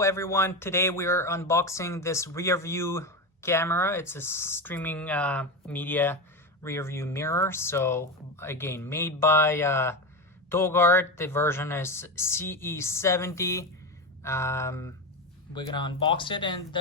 Hello everyone, today we are unboxing this rear view camera. It's a streaming media rear view mirror. So again, made by Toguard. The version is CE70. We're gonna unbox it and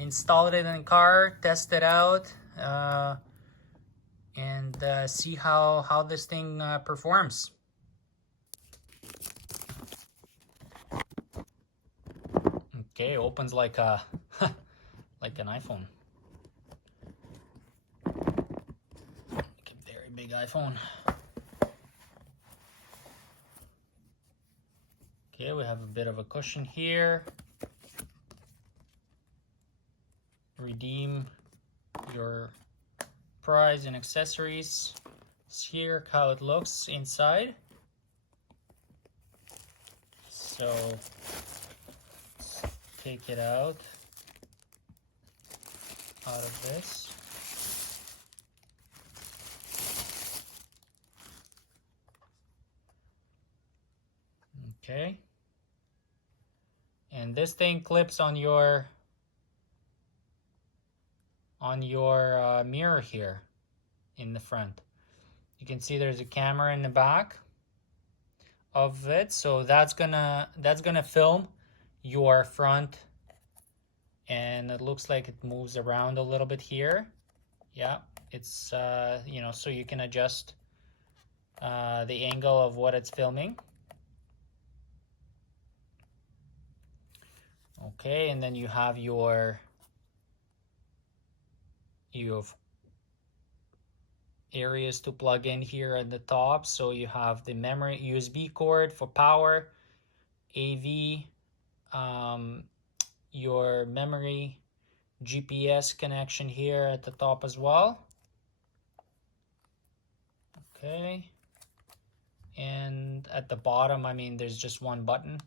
install it in the car, test it out, and see how this thing performs. Okay, opens like a like an iPhone. Like a very big iPhone. Okay, we have a bit of a cushion here. Redeem your prize and accessories. It's here how it looks inside. So take it out of this. Okay, and this thing clips on your mirror here in the front. You can see there's a camera in the back of it, so that's gonna film your front, and it looks like it moves around a little bit here. Yeah, it's you know, so you can adjust the angle of what it's filming. Okay, and then you have areas to plug in here at the top. So you have the memory USB cord for power, AV, your memory GPS connection here at the top as well. Okay, and at the bottom, I mean, there's just one button,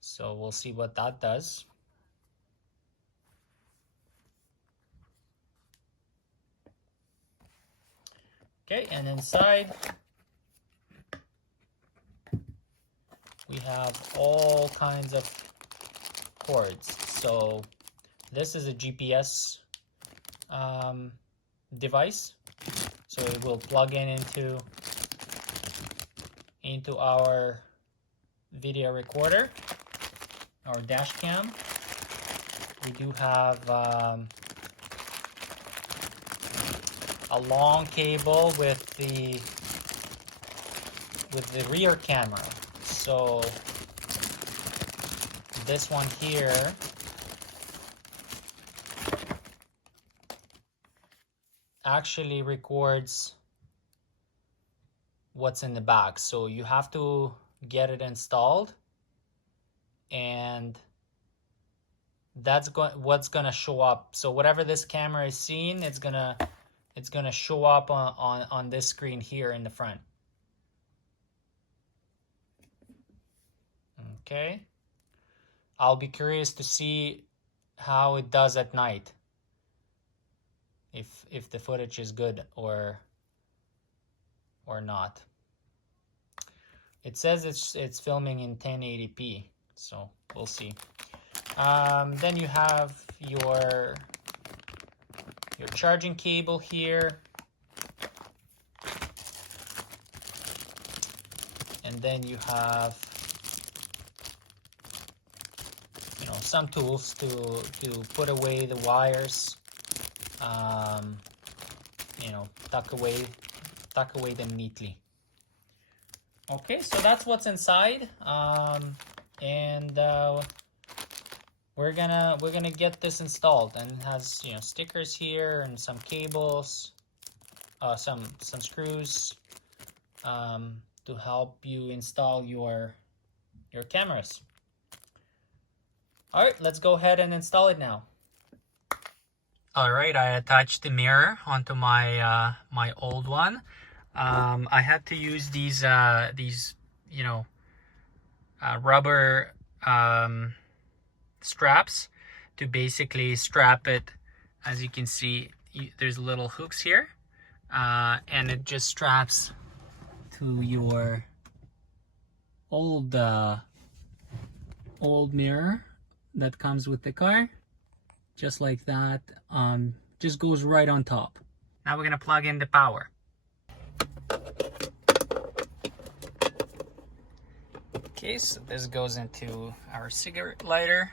so we'll see what that does. Okay, and inside we have all kinds of cords. So this is a GPS device, so it will plug in into our video recorder, our dash cam. We do have a long cable with the rear camera. So this one here actually records what's in the back. So you have to get it installed, and that's what's gonna show up. So whatever this camera is seeing, it's gonna show up on this screen here in the front. Okay, I'll be curious to see how it does at night, if the footage is good or not. It says it's filming in 1080p, so we'll see. Then you have your charging cable here, and then you have, you know, some tools to put away the wires, you know, tuck away them neatly. Okay, so that's what's inside, and we're gonna get this installed, and it has, you know, stickers here and some cables, some screws, to help you install your cameras. All right, let's go ahead and install it now. All right, I attached the mirror onto my my old one. I had to use these you know, rubber straps to basically strap it. As you can see, there's little hooks here, and it just straps to your old old mirror that comes with the car, just like that. Just goes right on top. Now we're gonna plug in the power. Okay, so this goes into our cigarette lighter.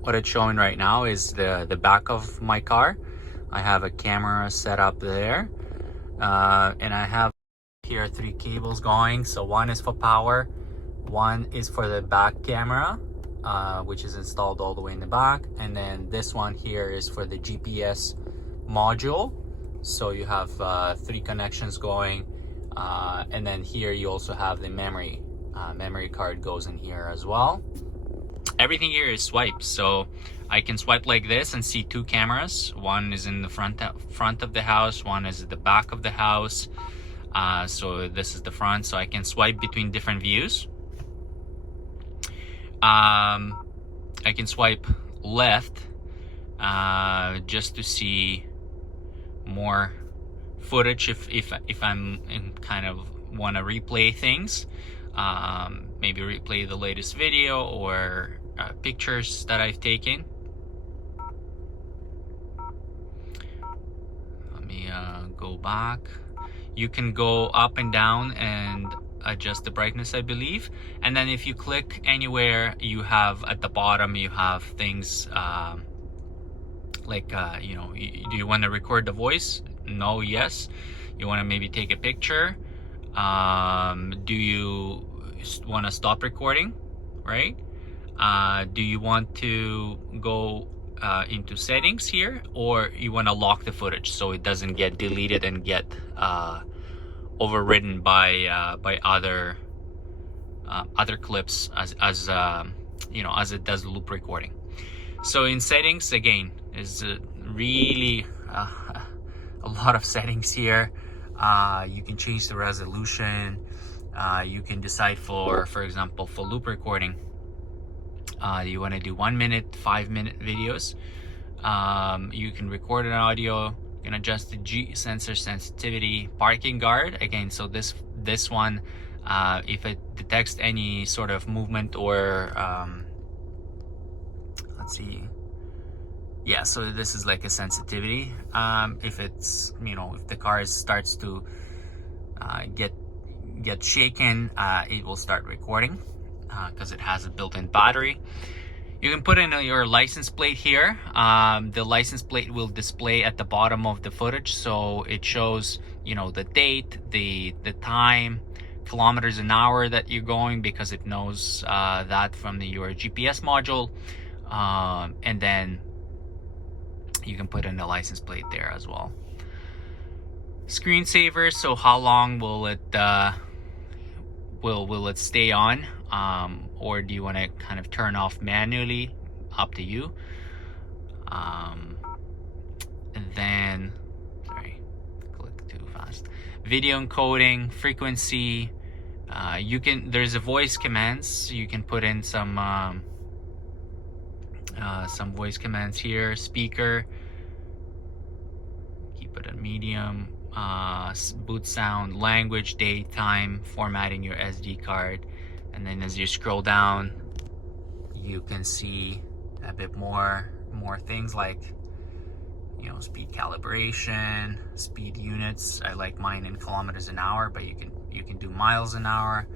What it's showing right now is the back of my car. I have a camera set up there, and I have here 3 cables going. So one is for power, one is for the back camera, which is installed all the way in the back, and then this one here is for the GPS module. So you have 3 connections going, and then here you also have the memory card goes in here as well. Everything here is swiped, so I can swipe like this and see 2 cameras. One is in the front of the house, one is at the back of the house. So this is the front, so I can swipe between different views. I can swipe left just to see more footage if I'm kind of want to replay things, maybe replay the latest video or pictures that I've taken. Let me go back. You can go up and down and adjust the brightness, I believe. And then if you click anywhere, you have at the bottom, you have things like, you know, do you want to record the voice? No, yes. You want to maybe take a picture? Do you want to stop recording, right? Do you want to go into settings here, or you want to lock the footage so it doesn't get deleted and get overridden by other clips as you know, as it does loop recording. So in settings, again, is really a lot of settings here. You can change the resolution. You can decide for example, for loop recording, you want to do 1 minute, 5 minute videos. You can record an audio. You can adjust the G sensor sensitivity, parking guard. Again, so this one, if it detects any sort of movement or let's see. Yeah, so this is like a sensitivity. If it's, you know, if the car starts to get shaken, it will start recording because it has a built-in battery. You can put in your license plate here. The license plate will display at the bottom of the footage, so it shows, you know, the date, the time, kilometers an hour that you're going, because it knows that from your GPS module. And then you can put in the license plate there as well. Screensaver, so how long will it will it stay on, or do you want to kind of turn off manually? Up to you. And then, sorry, click too fast. Video encoding, frequency. There's a voice commands. You can put in some voice commands here. Speaker, keep it at medium. Boot sound, language, date, time, formatting your SD card. And then as you scroll down, you can see a bit more things like, you know, speed calibration, speed units. I like mine in kilometers an hour, but you can do miles an hour.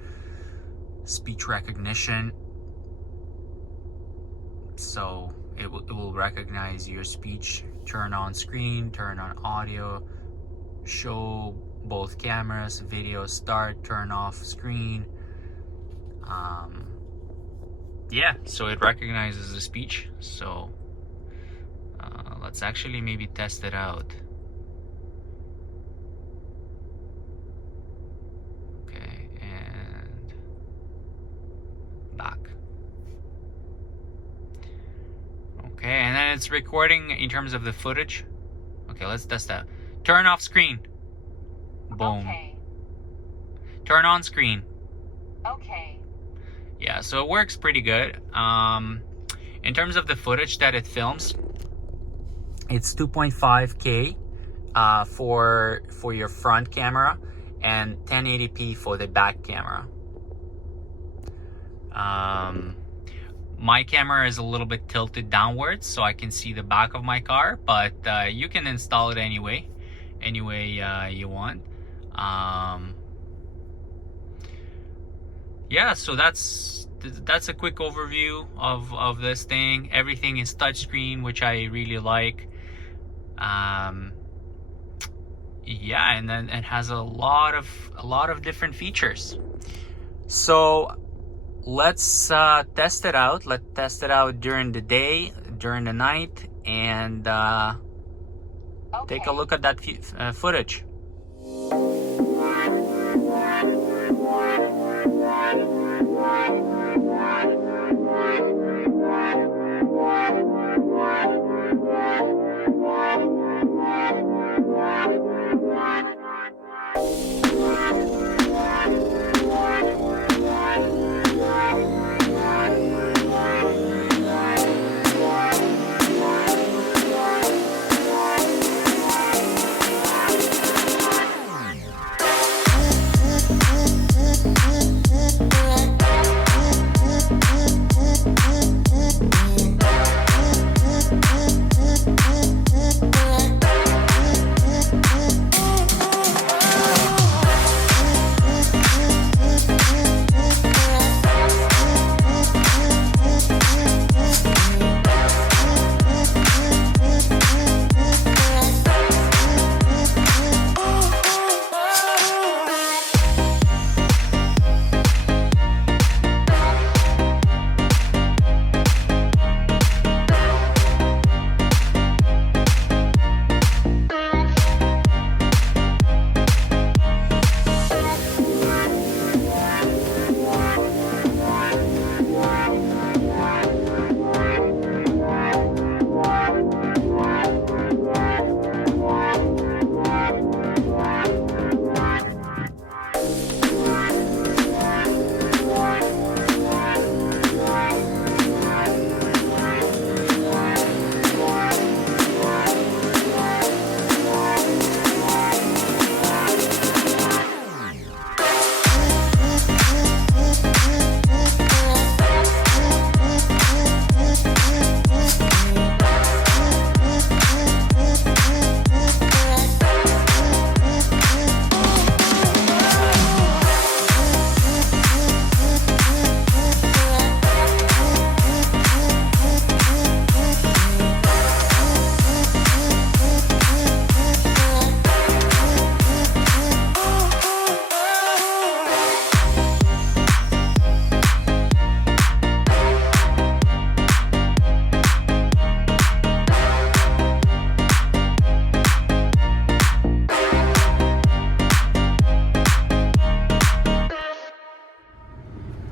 Speech recognition, so it will recognize your speech. Turn on screen, turn on audio, show both cameras, video start, turn off screen. Yeah, so it recognizes the speech. So let's actually maybe test it out. Okay, and back. Okay, and then it's recording in terms of the footage. Okay, let's test that. Turn off screen. Boom. Okay. Turn on screen. Okay. Yeah, so it works pretty good. In terms of the footage that it films, it's 2.5K for your front camera, and 1080p for the back camera. My camera is a little bit tilted downwards so I can see the back of my car, but you can install it any way you want. Yeah, so that's a quick overview of this thing. Everything is touchscreen, which I really like. Yeah, and then it has a lot of different features. So let's test it out. Let's test it out during the day, during the night, and take a look at that footage.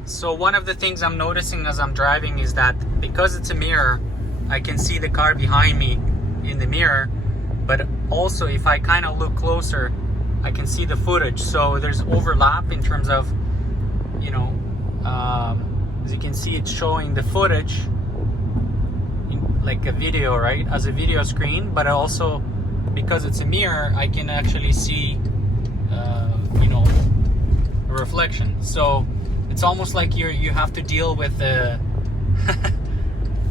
So one of the things I'm noticing as I'm driving is that because it's a mirror, I can see the car behind me in the mirror, but also if I kind of look closer, I can see the footage. So there's overlap in terms of, you know, as you can see, it's showing the footage in, like a video, right, as a video screen, but also because it's a mirror, I can actually see, you know, a reflection. So it's almost like you have to deal with the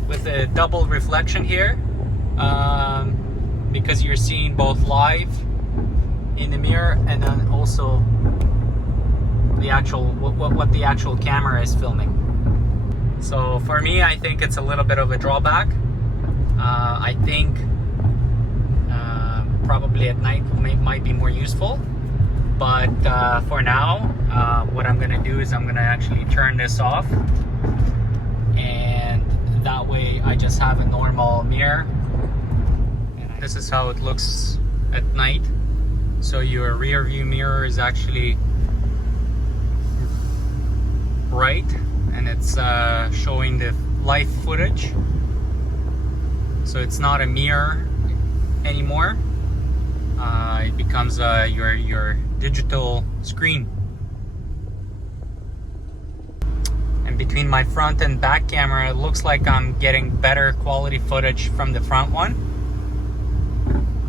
with a double reflection here, because you're seeing both live in the mirror and then also the actual what the actual camera is filming. So for me, I think it's a little bit of a drawback. I think probably at night might be more useful, but for now, what I'm gonna do is I'm gonna actually turn this off, and that way I just have a normal mirror. And this is how it looks at night. So your rear view mirror is actually right, and it's showing the live footage. So it's not a mirror anymore. It becomes your digital screen. And between my front and back camera, it looks like I'm getting better quality footage from the front one.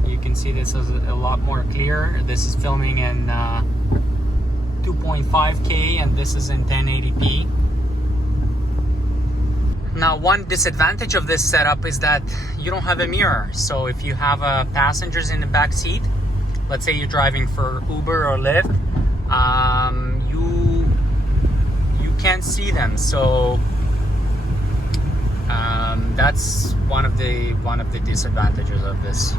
You can see this is a lot more clear. This is filming in 2.5K, and this is in 1080p. Now, one disadvantage of this setup is that you don't have a mirror. So if you have passengers in the back seat, let's say you're driving for Uber or Lyft, you can't see them. So that's one of the disadvantages of this.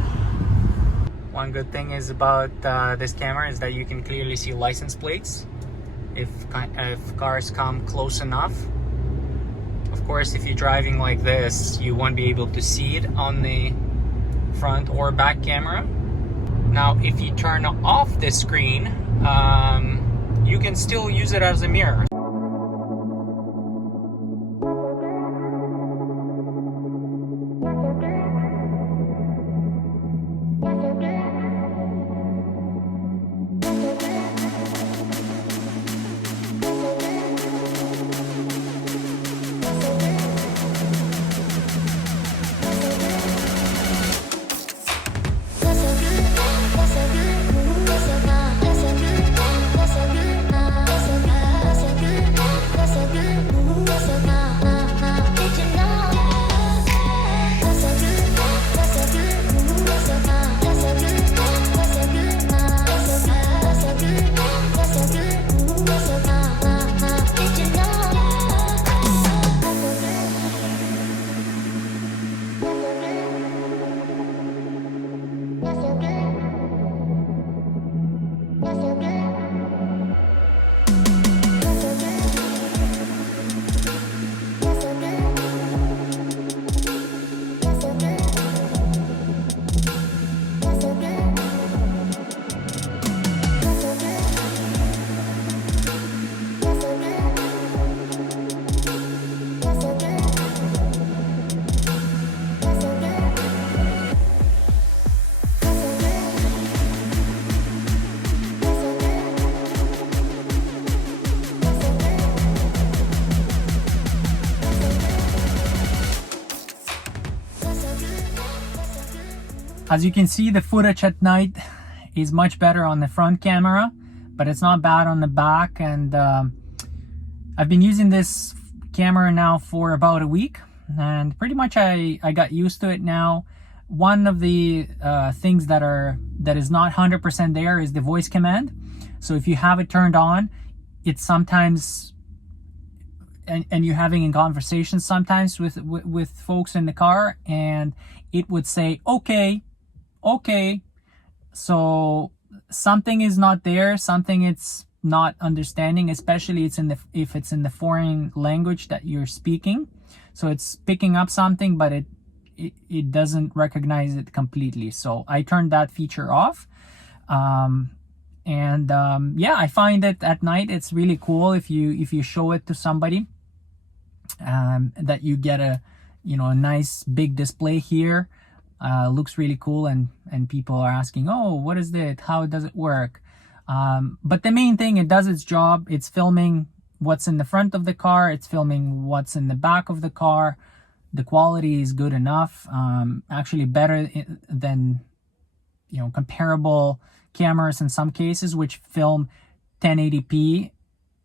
One good thing is about this camera is that you can clearly see license plates if cars come close enough. Of course, if you're driving like this, you won't be able to see it on the front or back camera. Now, if you turn off the screen, you can still use it as a mirror. As you can see, the footage at night is much better on the front camera, but it's not bad on the back. And I've been using this camera now for about a week, and pretty much I got used to it now. One of the things that is not 100% there is the voice command. So if you have it turned on, it's sometimes and you're having a conversation sometimes with folks in the car, and it would say okay. So something is not there, something it's not understanding, especially if it's in the foreign language that you're speaking. So it's picking up something, but it doesn't recognize it completely. So I turned that feature off. Yeah, I find that at night it's really cool if you show it to somebody, that you get a nice big display here. Looks really cool, and people are asking, oh, what is it, how does it work? But the main thing, it does its job. It's filming what's in the front of the car, it's filming what's in the back of the car. The quality is good enough, actually better than comparable cameras in some cases, which film 1080p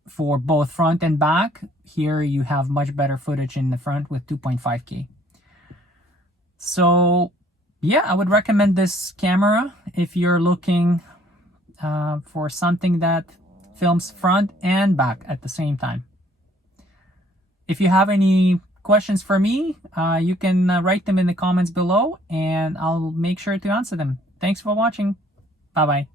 for both front and back. Here you have much better footage in the front with 2.5K. So yeah, I would recommend this camera if you're looking for something that films front and back at the same time. If you have any questions for me, you can write them in the comments below, and I'll make sure to answer them. Thanks for watching. Bye bye.